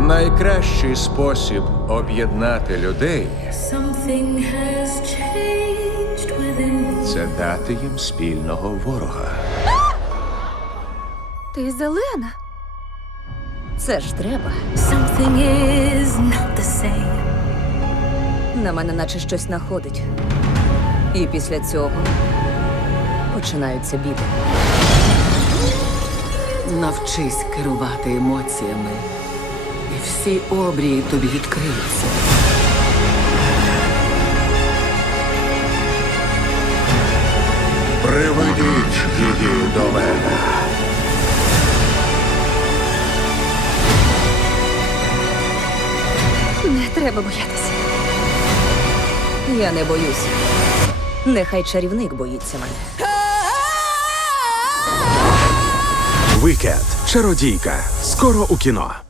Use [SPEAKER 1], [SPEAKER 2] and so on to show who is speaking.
[SPEAKER 1] Найкращий спосіб об'єднати людей
[SPEAKER 2] Something has changed within me.
[SPEAKER 1] це дати їм спільного ворога.
[SPEAKER 3] Ти зелена. Це ж треба.
[SPEAKER 2] Something is not the same.
[SPEAKER 3] На мене наче щось находить. І після цього починаються біди.
[SPEAKER 4] Навчись керувати емоціями, і всі обрії тобі відкриються.
[SPEAKER 1] Приведіть її до мене.
[SPEAKER 3] Не треба боятися. Я не боюся. Нехай чарівник боїться мене.
[SPEAKER 5] Вікенд. Чародійка. Скоро у кіно.